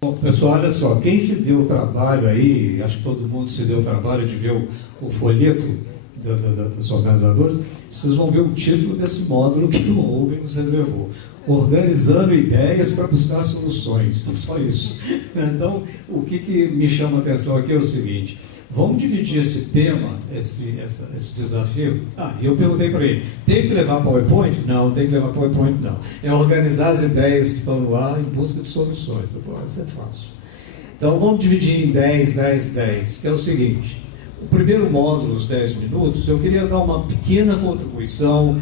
Bom, pessoal, olha só, quem se deu o trabalho aí, acho que todo mundo se deu o trabalho de ver o folheto dos organizadores, vocês vão ver o título desse módulo que o Rubem nos reservou: Organizando Ideias para Buscar Soluções. Só isso. Então, o que me chama a atenção aqui é o seguinte: vamos dividir esse tema, esse desafio. E eu perguntei para ele: tem que levar PowerPoint? Não, tem que levar PowerPoint não. É organizar as ideias que estão no ar em busca de soluções. Isso é fácil. Então vamos dividir em 10, 10, 10, que é o seguinte: o primeiro módulo, os 10 minutos, eu queria dar uma pequena contribuição,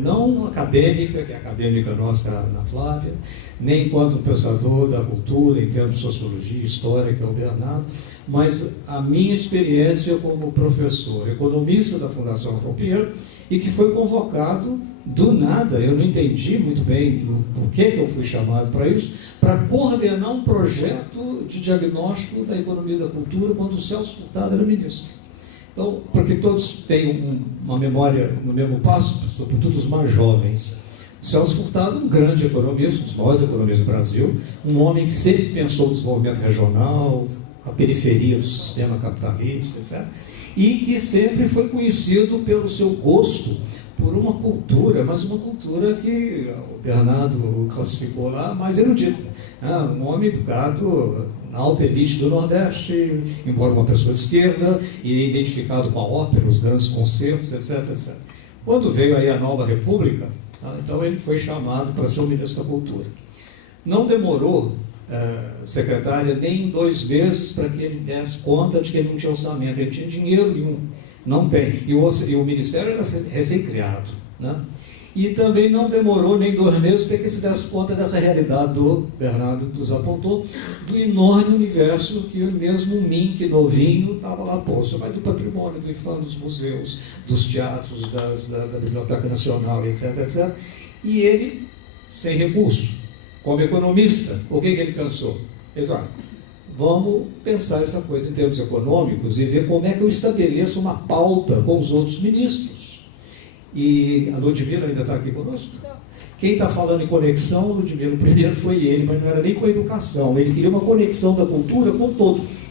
não acadêmica, que é a acadêmica nossa, Ana Flávia, nem enquanto pensador da cultura, em termos de sociologia e história, que é o Bernardo, mas a minha experiência como professor, economista da Fundação João Pinheiro, e que foi convocado do nada, eu não entendi muito bem por que eu fui chamado para isso, para coordenar um projeto de diagnóstico da economia da cultura quando o Celso Furtado era ministro. Então, porque todos têm uma memória no mesmo passo, sobretudo os mais jovens. O Celso Furtado, um grande economista, um dos maiores economistas do Brasil, um homem que sempre pensou no desenvolvimento regional, a periferia do sistema capitalista, etc. E que sempre foi conhecido pelo seu gosto por uma cultura, mas uma cultura que o Bernardo classificou lá mais erudita. Um homem educado na alta elite do Nordeste, embora uma pessoa de esquerda, e identificado com a ópera, os grandes concertos, etc, etc. Quando veio aí a nova república, então ele foi chamado para ser o ministro da Cultura. Não demorou, secretária, nem 2 meses para que ele desse conta de que ele não tinha orçamento, ele tinha dinheiro nenhum, não tem. E o ministério era recém-criado, né? E também não demorou nem 2 meses para que se desse conta dessa realidade do Bernardo nos apontou, do enorme universo que mesmo o Mink novinho estava lá, poxa, mas do patrimônio, do IFAM, dos museus, dos teatros, da Biblioteca Nacional, etc, etc. E ele, sem recurso, como economista, o que ele pensou? Exato. Vamos pensar essa coisa em termos econômicos e ver como é que eu estabeleço uma pauta com os outros ministros. E a Ludmila ainda está aqui conosco? Quem está falando em conexão, Ludmila, o primeiro foi ele, mas não era nem com a educação. Ele queria uma conexão da cultura com todos.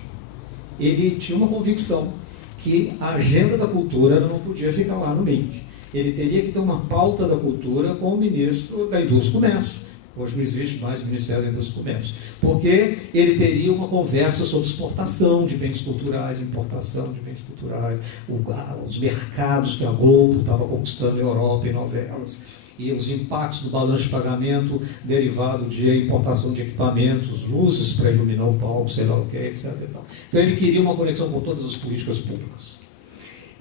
Ele tinha uma convicção que a agenda da cultura não podia ficar lá no MINC. Ele teria que ter uma pauta da cultura com o ministro da Indústria e Comércio. Hoje não existe mais o Ministério da Indústria e Comércio, porque ele teria uma conversa sobre exportação de bens culturais, importação de bens culturais, os mercados que a Globo estava conquistando na Europa em novelas, e os impactos do balanço de pagamento derivado de importação de equipamentos, luzes para iluminar o palco, sei lá o que, etc. Então ele queria uma conexão com todas as políticas públicas.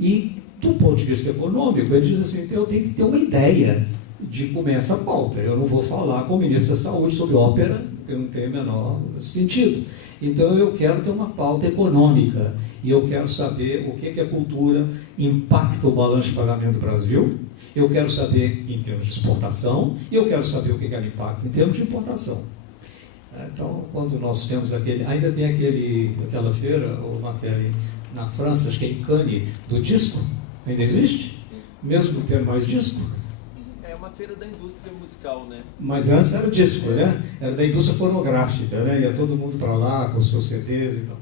E, do ponto de vista econômico, ele diz assim: eu tenho que ter uma ideia de como é essa pauta. Eu não vou falar com o ministro da Saúde sobre ópera, porque não tem o menor sentido. Então eu quero ter uma pauta econômica, e eu quero saber o que a cultura impacta o balanço de pagamento do Brasil, eu quero saber em termos de exportação, e eu quero saber o que ela impacta em termos de importação. Então, quando nós temos ainda tem aquela feira, ou matéria na França, acho que é em Cannes, do disco, ainda existe? Mesmo tendo mais disco? Uma feira da indústria musical, né? Mas antes era disco, né? Era da indústria fonográfica, né? Ia todo mundo para lá com os seus CDs e tal.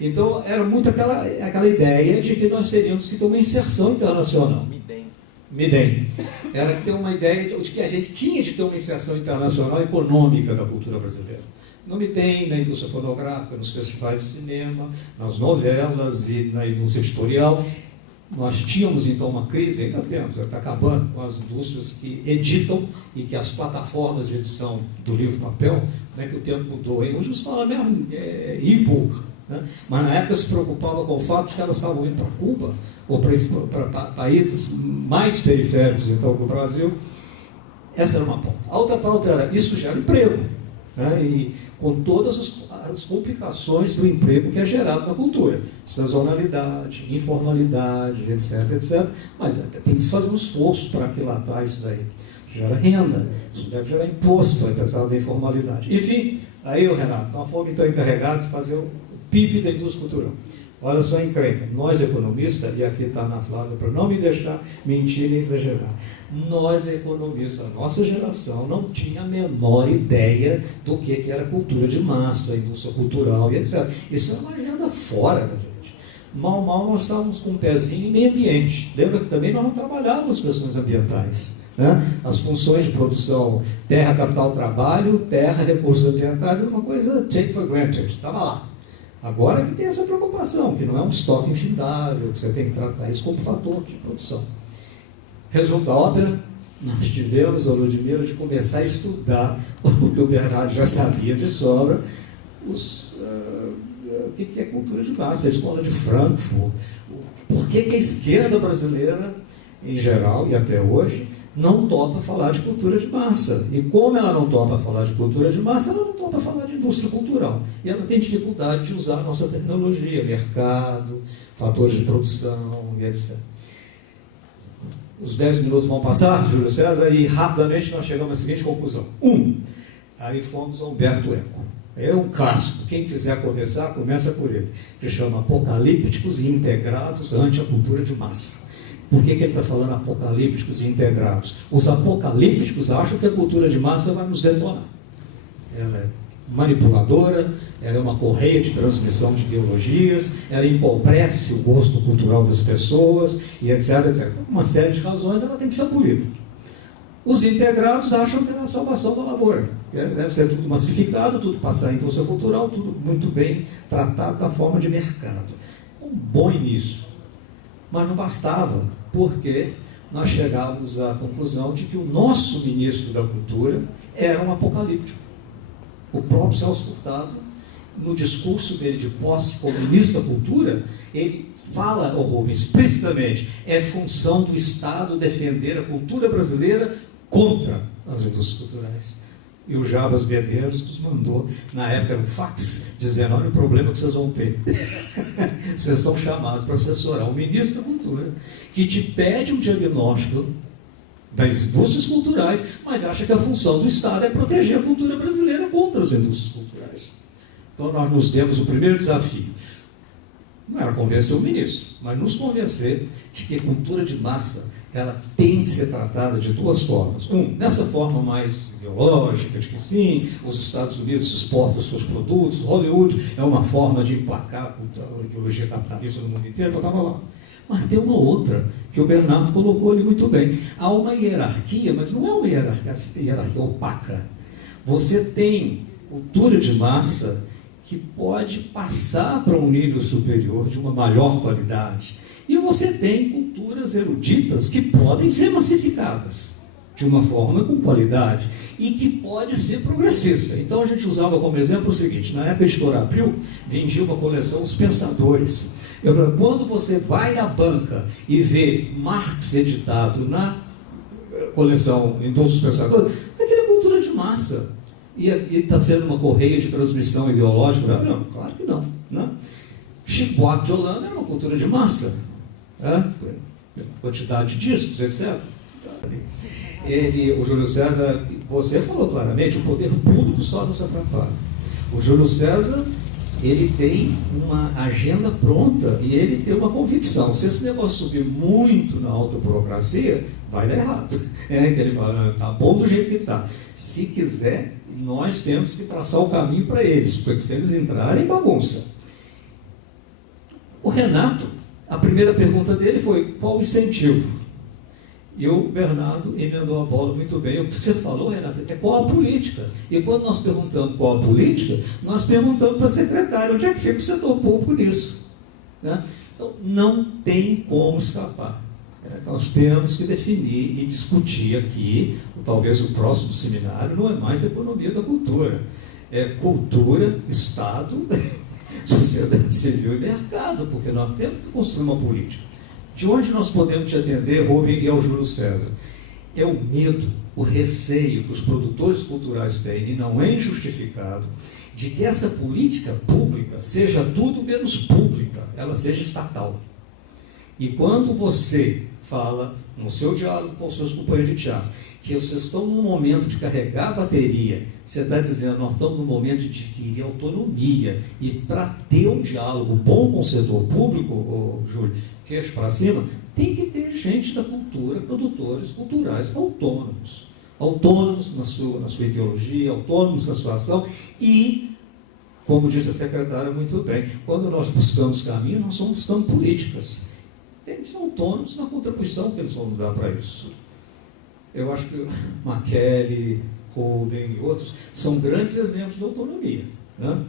Então, era muito aquela ideia de que nós teríamos que ter uma inserção internacional. Midem. Era ter uma ideia de que a gente tinha de ter uma inserção internacional econômica da cultura brasileira. No Midem, na indústria fonográfica, nos festivais de cinema, nas novelas e na indústria editorial. Nós tínhamos então uma crise, ainda temos, está acabando com as indústrias que editam e que as plataformas de edição do livro papel, como é que o tempo mudou, hein? Hoje os falam mesmo e-book, né? Mas na época se preocupava com o fato de que elas estavam indo para Cuba ou para países mais periféricos então do Brasil. Essa era uma pauta. A outra pauta era: isso gera emprego, né? E com todas as complicações do emprego que é gerado na cultura, sazonalidade, informalidade, etc, etc. Mas tem que se fazer um esforço para aquilatar isso daí. Gera renda, isso deve gerar imposto, apesar da informalidade. Enfim, aí o Renato, nós fomos então encarregados de fazer o PIB da indústria cultural. Olha só a encrenca. Nós, economistas, e aqui está na Flávia para não me deixar mentir nem exagerar, nós, economistas, a nossa geração não tinha a menor ideia do que era cultura de massa, indústria cultural e etc. Isso é uma agenda fora da gente. Mal nós estávamos com um pezinho em meio ambiente. Lembra que também nós não trabalhávamos questões ambientais, né? As funções de produção, terra, capital, trabalho, terra, recursos ambientais, era uma coisa take for granted, estava lá. Agora que tem essa preocupação, que não é um estoque infindável, que você tem que tratar isso como fator de produção. Resumo da ópera, nós tivemos a Ludmila de começar a estudar o que o Bernardo já sabia de sobra, o que é cultura de massa, a escola de Frankfurt, por que a esquerda brasileira, em geral, e até hoje, não topa falar de cultura de massa. E como ela não topa falar de cultura de massa, ela não topa falar de indústria cultural. E ela tem dificuldade de usar a nossa tecnologia, mercado, fatores de produção, e etc. Os 10 minutos vão passar, Júlio César, e rapidamente nós chegamos à seguinte conclusão. Aí fomos a Humberto Eco. É um clássico. Quem quiser começar, começa por ele. Que chama Apocalípticos e Integrados ante a Cultura de Massa. Por que ele está falando apocalípticos e integrados? Os apocalípticos acham que a cultura de massa vai nos detonar. Ela é manipuladora, ela é uma correia de transmissão de ideologias, ela empobrece o gosto cultural das pessoas, e etc, etc. Por uma série de razões, ela tem que ser abolida. Os integrados acham que é a salvação da lavoura. Deve ser tudo massificado, tudo passar em indústria cultural, tudo muito bem tratado da forma de mercado. Um bom início. Mas não bastava, porque nós chegávamos à conclusão de que o nosso ministro da Cultura era um apocalíptico. O próprio Celso Furtado, no discurso dele de posse como ministro da Cultura, ele fala, Rubens, explicitamente, é função do Estado defender a cultura brasileira contra as indústrias culturais. E o Jabas Medeiros nos mandou, na época, um fax, dizendo, olha o problema que vocês vão ter. Vocês são chamados para assessorar o ministro da Cultura, que te pede um diagnóstico das indústrias culturais, mas acha que a função do Estado é proteger a cultura brasileira contra as indústrias culturais. Então nós nos demos o primeiro desafio. Não era convencer o ministro, mas nos convencer de que a cultura de massa ela tem que ser tratada de duas formas. Nessa forma mais ideológica, de que sim, os Estados Unidos exportam seus produtos, Hollywood é uma forma de emplacar a ideologia capitalista no mundo inteiro, blá, blá, blá. Mas tem uma outra, que o Bernardo colocou ali muito bem. Há uma hierarquia, mas não é uma hierarquia opaca. Você tem cultura de massa que pode passar para um nível superior, de uma maior qualidade. E você tem culturas eruditas que podem ser massificadas de uma forma com qualidade e que pode ser progressista. Então a gente usava como exemplo o seguinte, na época de Editora Abril, vendia uma coleção Os Pensadores. Eu falei, quando você vai na banca e vê Marx editado na coleção Indústria dos Pensadores, aquilo é cultura de massa. E está sendo uma correia de transmissão ideológica? Não, claro que não. Né? Chico Buarque de Holanda era uma cultura de massa. Pela quantidade de discos, etc. O Júlio César, você falou claramente, o poder público só nos atrapalha. O Júlio César, ele tem uma agenda pronta e ele tem uma convicção. Se esse negócio subir muito na alta burocracia, vai dar errado. Ele fala, está bom do jeito que está. Se quiser, nós temos que traçar o caminho para eles, porque se eles entrarem, bagunça. O Renato, a primeira pergunta dele foi, qual o incentivo? E o Bernardo emendou a bola muito bem. O que você falou, Renato, é qual a política? E quando nós perguntamos qual a política, nós perguntamos para a secretária, onde é que fica o setor público nisso? Né? Então, não tem como escapar. Nós temos que definir e discutir aqui, talvez o próximo seminário, não é mais economia da cultura. É cultura, Estado, sociedade civil e mercado, porque nós temos que construir uma política. De onde nós podemos te atender, Rubem, e ao Júlio César? É o medo, o receio que os produtores culturais têm, e não é injustificado, de que essa política pública seja tudo menos pública, ela seja estatal. E quando você fala no seu diálogo com os seus companheiros de teatro, que vocês estão num momento de carregar a bateria, você está dizendo, nós estamos num momento de adquirir autonomia, e para ter um diálogo bom com o setor público, Júlio, queixo para cima, tem que ter gente da cultura, produtores culturais autônomos na sua ideologia, autônomos na sua ação, e, como disse a secretária muito bem, quando nós buscamos caminho, nós estamos buscando políticas. Tem que ser autônomos na contribuição que eles vão dar para isso. Eu acho que Makely, Rubem e outros são grandes exemplos de autonomia, né?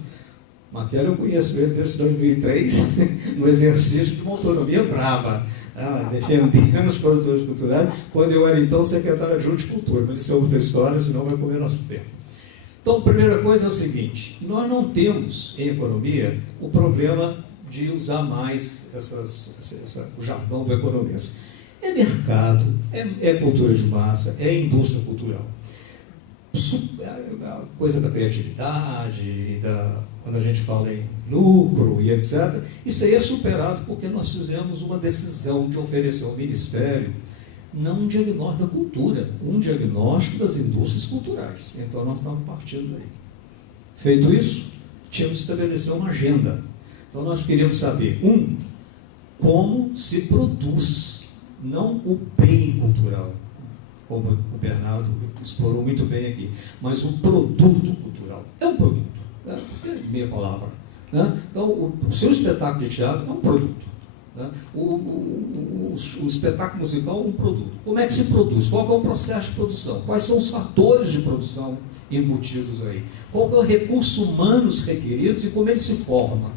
Makely, eu conheço ele desde 2003, no exercício de uma autonomia brava, defendendo os produtores culturais, quando eu era então secretário adjunto de cultura, mas isso é outra história, senão vai comer nosso tempo. Então, a primeira coisa é o seguinte, nós não temos em economia o problema de usar mais o jargão do economista. É mercado, é cultura de massa, é indústria cultural. A coisa da criatividade, quando a gente fala em lucro e etc., isso aí é superado porque nós fizemos uma decisão de oferecer ao Ministério não um diagnóstico da cultura, um diagnóstico das indústrias culturais. Então nós estamos partindo daí. Feito isso, tínhamos que estabelecer uma agenda. Então nós queríamos saber, como se produz, não o bem cultural, como o Bernardo explorou muito bem aqui, mas o produto cultural. É um produto, né? É meia palavra. Né? Então, o seu espetáculo de teatro é um produto. Né? O espetáculo musical é um produto. Como é que se produz? Qual é o processo de produção? Quais são os fatores de produção embutidos aí? Qual é o recurso humanos requeridos e como ele se forma?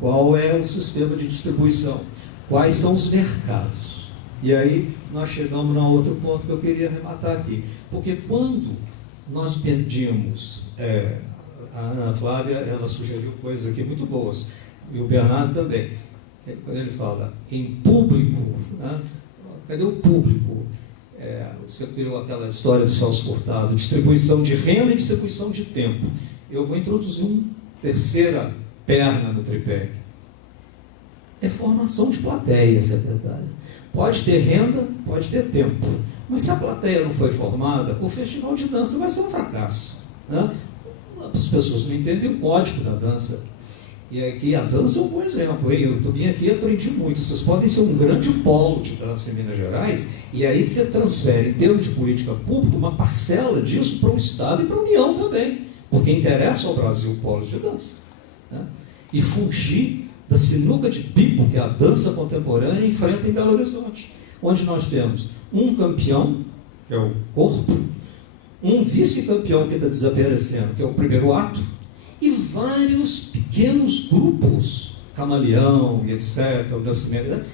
Qual é o sistema de distribuição? Quais são os mercados? E aí nós chegamos a outro ponto que eu queria arrematar aqui. Porque quando nós perdimos, a Ana Flávia, ela sugeriu coisas aqui muito boas, e o Bernardo também, quando ele fala em público, né? Cadê o público? Você criou aquela história do Celso Furtado, distribuição de renda e distribuição de tempo. Eu vou introduzir uma terceira perna no tripé. É formação de plateia, secretária. Pode ter renda, pode ter tempo. Mas se a plateia não foi formada, o festival de dança vai ser um fracasso. Né? As pessoas não entendem o código da dança. E aqui a dança é um bom exemplo. Eu vim aqui e aprendi muito. Vocês podem ser um grande polo de dança em Minas Gerais, e aí você transfere, em termos de política pública, uma parcela disso para o Estado e para a União também. Porque interessa ao Brasil polos de dança. Né? E fugir da sinuca de bico que a dança contemporânea enfrenta em Belo Horizonte, onde nós temos um campeão, que é o corpo, um vice-campeão que está desaparecendo, que é o primeiro ato, e vários pequenos grupos, camaleão e etc., o nascimento, né,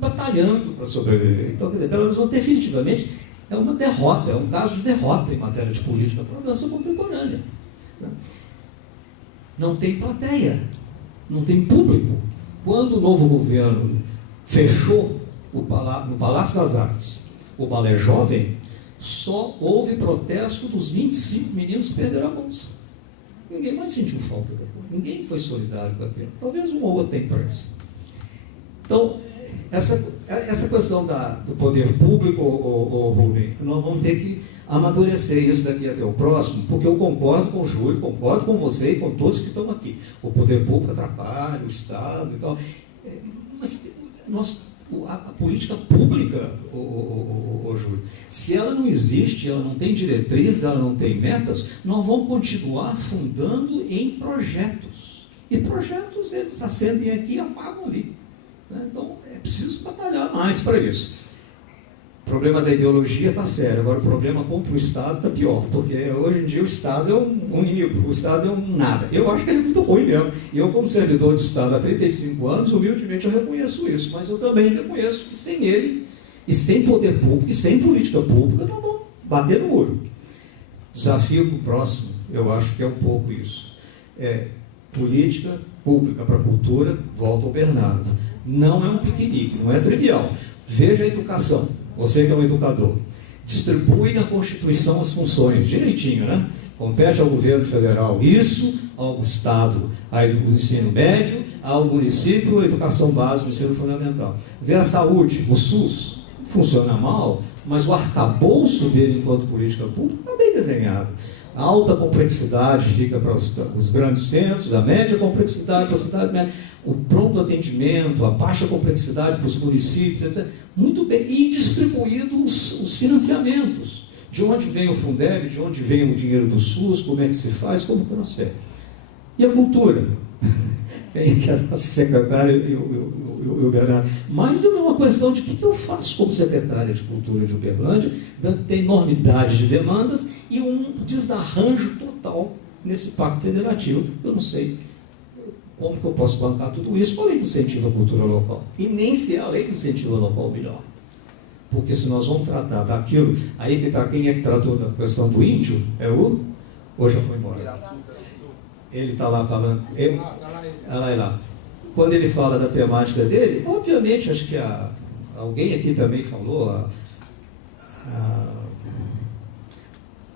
batalhando para sobreviver. Então, quer dizer, Belo Horizonte definitivamente é uma derrota, é um caso de derrota em matéria de política para a dança contemporânea. Né? Não tem plateia. Não tem público. Quando o novo governo fechou no Palácio das Artes o Balé Jovem, só houve protesto dos 25 meninos que perderam a bolsa. Ninguém mais sentiu falta da coisa. Ninguém foi solidário com aquilo. Talvez um ou outro tenha pressa. Então, essa questão do poder público, Rubem, nós vamos ter que amadurecer isso daqui até o próximo, porque eu concordo com o Júlio, concordo com você e com todos que estão aqui. O poder público atrapalha, o Estado e tal. Mas a política pública, Júlio, se ela não existe, ela não tem diretrizes, ela não tem metas, nós vamos continuar fundando em projetos. E projetos, eles acendem aqui e apagam ali. Então, é preciso batalhar mais para isso. O problema da ideologia está sério, agora o problema contra o Estado está pior, porque hoje em dia o Estado é um inimigo, o Estado é um nada. Eu acho que ele é muito ruim mesmo. E eu, como servidor de Estado há 35 anos, humildemente eu reconheço isso, mas eu também reconheço que sem ele, e sem poder público, e sem política pública, nós vamos bater no muro. Desafio para o próximo, eu acho que é um pouco isso. Política pública para a cultura, volta ao Bernardo. Não é um piquenique, não é trivial. Veja a educação, você que é um educador. Distribui na Constituição as funções, direitinho, né? Compete ao governo federal isso, ao Estado, ao ensino médio, ao município, a educação básica, o ensino fundamental. Vê a saúde, o SUS, funciona mal, mas o arcabouço dele enquanto política pública está bem desenhado. A alta complexidade fica para os grandes centros, a média complexidade para a cidade média, o pronto atendimento, a baixa complexidade para os municípios, etc. Muito bem, e distribuído os financiamentos. De onde vem o Fundeb, de onde vem o dinheiro do SUS, como é que se faz, como transfere. E a cultura? Vem aqui a nossa secretária e o Bernardo. Mas não é uma questão de o que eu faço como secretária de Cultura de Uberlândia, tem enormidade de demandas e um desarranjo total nesse pacto federativo. Eu não sei como que eu posso bancar tudo isso com a lei de incentivo à cultura local. E nem se é a lei de incentivo local melhor. Porque se nós vamos tratar daquilo, aí que está, quem é que tratou da questão do índio? É o? Ou já foi embora? Ele está lá falando. Lá. Quando ele fala da temática dele, obviamente, acho que alguém aqui também falou,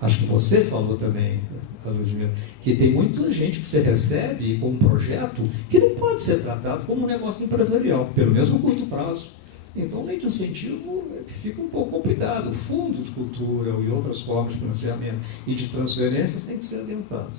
acho que você falou também, Ludmila, que tem muita gente que você recebe com um projeto que não pode ser tratado como um negócio empresarial, pelo menos no curto prazo. Então, a lei de incentivo fica um pouco complicado. O fundo de cultura e outras formas de financiamento e de transferências tem que ser adiantado.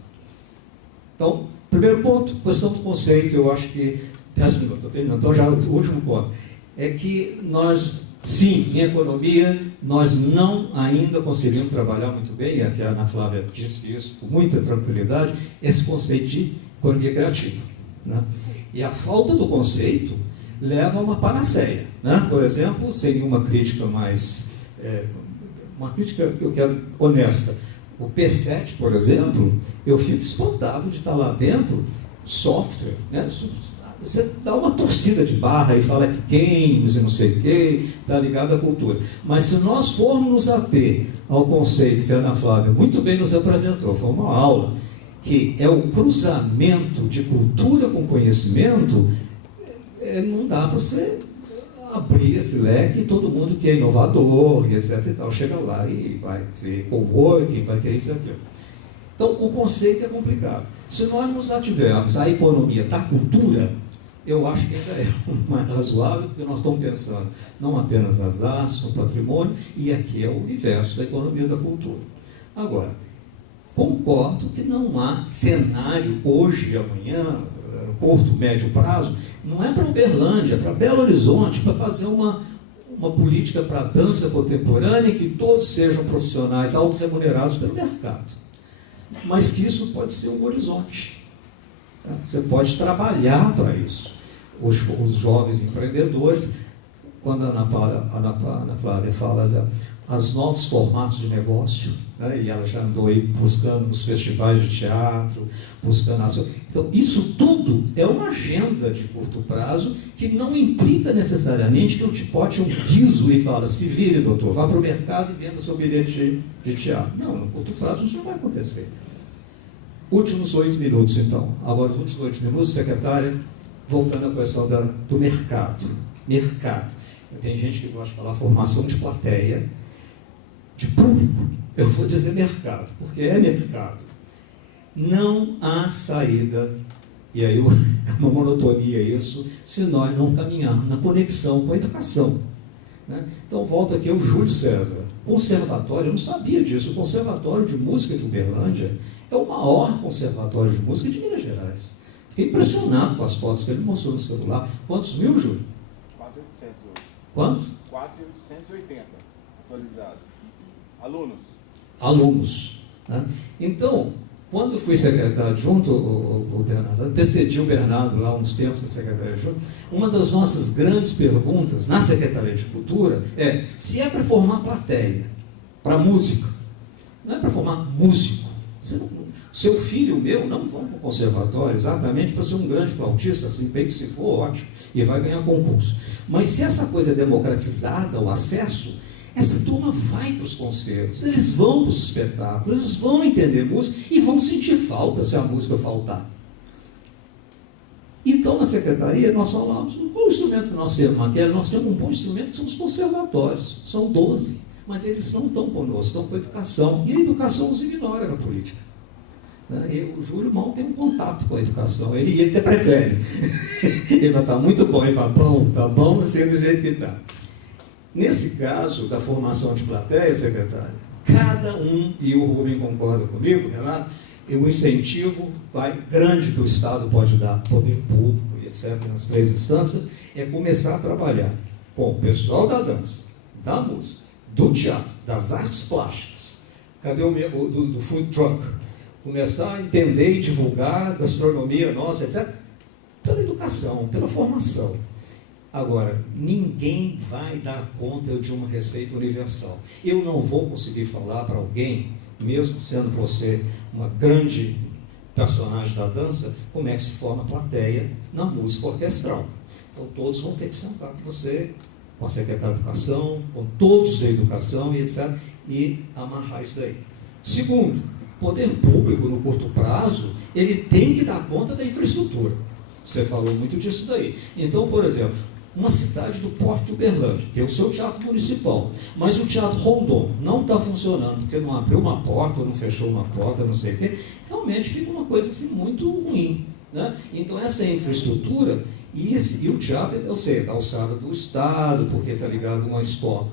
Então, primeiro ponto, questão do conceito, eu acho que 10 minutos, estou terminando, então já o último ponto, é que nós, sim, em economia, nós não ainda conseguimos trabalhar muito bem, e aqui a Ana Flávia disse isso com muita tranquilidade, esse conceito de economia criativa, né? E a falta do conceito leva a uma panaceia, né? Por exemplo, seria uma crítica mais, uma crítica que eu quero honesta. O P7, por exemplo, eu fico espantado de estar lá dentro, software, né? Você dá uma torcida de barra e fala que games e não sei o que, está ligado à cultura. Mas se nós formos nos ater ao conceito que a Ana Flávia muito bem nos apresentou, foi uma aula, que é o cruzamento de cultura com conhecimento, não dá para você abrir esse leque e todo mundo que é inovador, etc. e tal, chega lá e vai ter coworking, vai ter isso e aquilo. Então, o conceito é complicado. Se nós nos ativermos a economia da cultura, eu acho que ainda é mais razoável, porque nós estamos pensando não apenas nas artes, no patrimônio, e aqui é o universo da economia da cultura. Agora, concordo que não há cenário hoje e amanhã, curto, médio prazo, não é para Uberlândia, é para Belo Horizonte, para fazer uma política para a dança contemporânea e que todos sejam profissionais auto-remunerados pelo mercado. Mas que isso pode ser um horizonte. Você pode trabalhar para isso. Os jovens empreendedores, quando a Ana Flávia fala dos novos formatos de negócio, né, e ela já andou aí buscando nos festivais de teatro, buscando então, isso tudo é uma agenda de curto prazo que não implica necessariamente que eu te bote um piso e fala, se vire, doutor, vá para o mercado e venda seu bilhete de teatro. Não, no curto prazo isso não vai acontecer. Últimos 8 minutos, então. Agora, os últimos 8 minutos, secretária, voltando à questão do mercado. Mercado. Tem gente que gosta de falar formação de plateia, de público. Eu vou dizer mercado, porque é mercado. Não há saída, e aí é uma monotonia isso, se nós não caminharmos na conexão com a educação. Né? Então, volta aqui o Júlio César. Conservatório, eu não sabia disso, o Conservatório de Música de Uberlândia é o maior conservatório de música de Minas Gerais. Fiquei impressionado com as fotos que ele mostrou no celular. Quantos mil, Júlio? 4.800 hoje. Quanto? 4.880 atualizado. Alunos. Né? Então, quando eu fui secretário junto, o Bernardo, antecedi o Bernardo lá uns tempos na Secretaria junto, uma das nossas grandes perguntas na Secretaria de Cultura é se é para formar plateia, para música, não é para formar músico. Seu filho e o meu não vão para o conservatório exatamente para ser um grande flautista, assim, bem que se for, ótimo, e vai ganhar concurso. Mas se essa coisa é democratizada, o acesso, essa turma vai para os concertos, eles vão para os espetáculos, eles vão entender música e vão sentir falta se a música faltar. Então, na secretaria, nós falamos, qual o instrumento que nós temos, Maquera? Nós temos um bom instrumento que são os conservatórios, são 12, mas eles não estão conosco, estão com a educação, e a educação nos ignora na política. Né? E o Júlio mal tem um contato com a educação, ele até prefere. Ele vai estar muito bom, ele vai, tá bom, assim do jeito que está. Nesse caso da formação de plateia, secretário, cada um, e o Rubem concorda comigo, Renato, e o incentivo grande que o Estado pode dar, poder público e etc., nas 3 instâncias, é começar a trabalhar com o pessoal da dança, da música, do teatro, das artes plásticas, cadê do food truck? Começar a entender e divulgar a gastronomia nossa, etc., pela educação, pela formação. Agora, ninguém vai dar conta de uma receita universal. Eu não vou conseguir falar para alguém, mesmo sendo você uma grande personagem da dança, como é que se forma a plateia na música orquestral. Então, todos vão ter que sentar com você, com a secretária de Educação, com todos da educação e etc., e amarrar isso daí. Segundo, o poder público, no curto prazo, ele tem que dar conta da infraestrutura. Você falou muito disso daí. Então, por exemplo, uma cidade do porte de Uberlândia tem o seu teatro municipal, mas o Teatro Rondon não está funcionando, porque não abriu uma porta, ou não fechou uma porta, não sei o quê, realmente fica uma coisa assim muito ruim. Né? Então, essa infraestrutura, e o teatro, eu sei, é da alçada do Estado, porque está ligado a uma escola.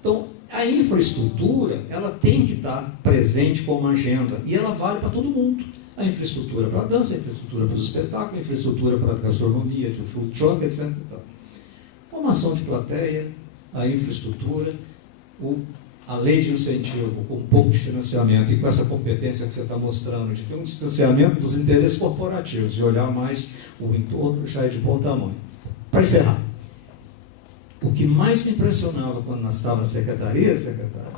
Então, a infraestrutura, ela tem que estar presente como agenda, e ela vale para todo mundo. A infraestrutura para a dança, a infraestrutura para os espetáculos, a infraestrutura para a gastronomia, de food truck, etc. Formação de plateia, a infraestrutura, a lei de incentivo, com um pouco de financiamento e com essa competência que você está mostrando, de ter um distanciamento dos interesses corporativos, de olhar mais o entorno, já é de bom tamanho. Para encerrar, o que mais me impressionava quando nós estávamos na secretaria,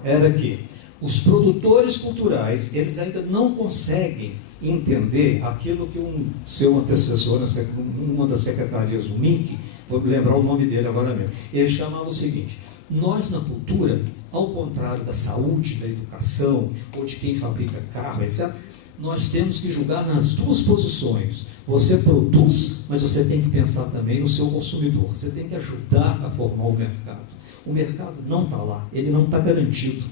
era que os produtores culturais, eles ainda não conseguem entender aquilo que um seu antecessor, uma das secretarias, o MINC, vou me lembrar o nome dele agora mesmo, ele chamava o seguinte: nós na cultura, ao contrário da saúde, da educação, ou de quem fabrica carro, etc., nós temos que julgar nas 2 posições. Você produz, mas você tem que pensar também no seu consumidor. Você tem que ajudar a formar o mercado. O mercado não está lá, ele não está garantido.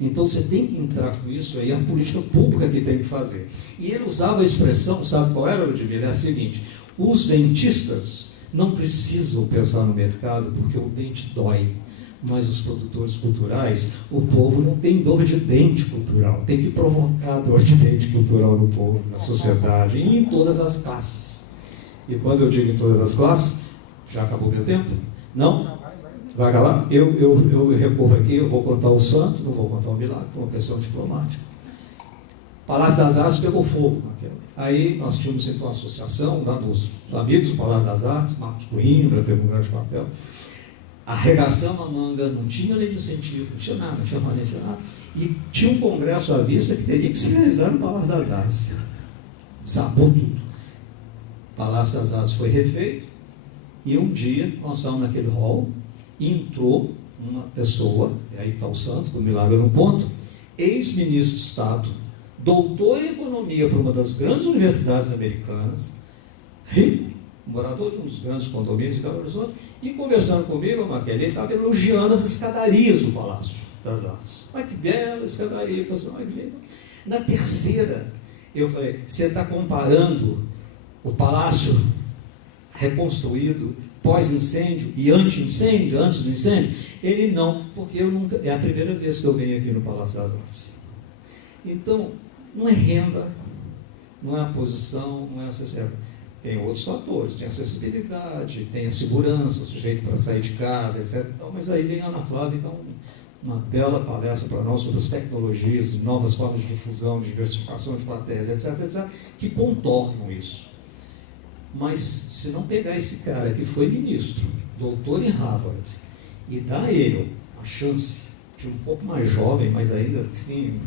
Então você tem que entrar com isso aí, a política pública que tem que fazer. E ele usava a expressão, sabe qual era, Ludmila? É a seguinte: os dentistas não precisam pensar no mercado porque o dente dói. Mas os produtores culturais, o povo não tem dor de dente cultural, tem que provocar dor de dente cultural no povo, na sociedade, e em todas as classes. E quando eu digo em todas as classes, já acabou meu tempo? Não? Vai acabar? Eu recorro aqui, eu vou contar o santo, não vou contar o milagre, por uma questão diplomática. Palácio das Artes pegou fogo. Aí nós tínhamos então uma associação lá dos amigos do Palácio das Artes, Marcos Coimbra teve um grande papel. Arregaçamos a manga, não tinha lei de incentivo, não tinha nada, não tinha maneira, não tinha nada. E tinha um congresso à vista que teria que se realizar no Palácio das Artes. Sabou tudo. O Palácio das Artes foi refeito, e um dia nós estávamos naquele hall, e entrou uma pessoa, e aí está o santo, com o milagre no ponto, ex-ministro de Estado, doutor em economia por uma das grandes universidades americanas, rico, morador de um dos grandes condomínios de Belo Horizonte, e conversando comigo, ele estava elogiando as escadarias do Palácio das Artes. Olha que bela escadaria. Eu falei, olha, na terceira, eu falei, você está comparando o palácio reconstruído pós-incêndio e anti-incêndio, antes do incêndio? Ele não, porque eu nunca, é a primeira vez que eu venho aqui no Palácio das Artes. Então, não é renda, não é a posição, não é a sociedade. Tem outros fatores, tem acessibilidade, tem a segurança, o sujeito para sair de casa, etc. Mas aí vem a Ana Flávia e dá uma bela palestra para nós sobre as tecnologias, novas formas de difusão, de diversificação de plateias, etc., que contornam isso. Mas se não pegar esse cara que foi ministro, doutor em Harvard, e dar a ele a chance de um pouco mais jovem, mas ainda assim,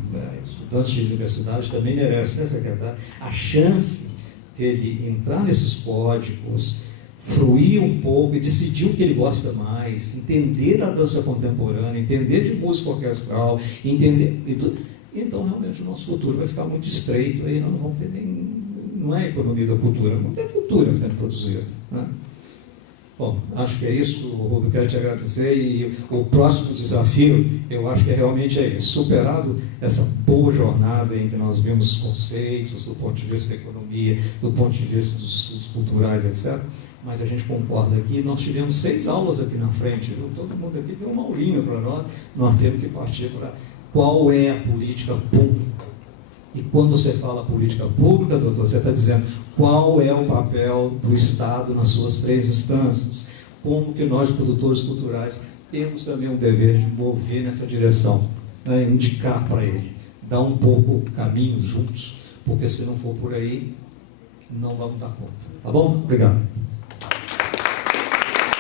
estudantes de universidade também merecem, né, secretário? A chance dele entrar nesses códigos, fruir um pouco e decidir o que ele gosta mais, entender a dança contemporânea, entender de música orquestral, entender e tudo. Então, realmente, o nosso futuro vai ficar muito estreito, aí nós não vamos ter nem... Não é a economia da cultura, não tem cultura sendo produzida. Né? Bom, acho que é isso, Rubio, quero te agradecer, e o próximo desafio, eu acho que realmente é esse, superado essa boa jornada em que nós vimos conceitos do ponto de vista da economia, do ponto de vista dos estudos culturais, etc., mas a gente concorda aqui, nós tivemos 6 aulas aqui na frente, viu? Todo mundo aqui deu uma aulinha para nós temos que partir para qual é a política pública. E quando você fala política pública, doutor, você está dizendo qual é o papel do Estado nas suas 3 instâncias, como que nós, produtores culturais, temos também um dever de mover nessa direção, né? Indicar para ele, dar um pouco o caminho juntos, porque se não for por aí, não vamos dar conta. Tá bom? Obrigado.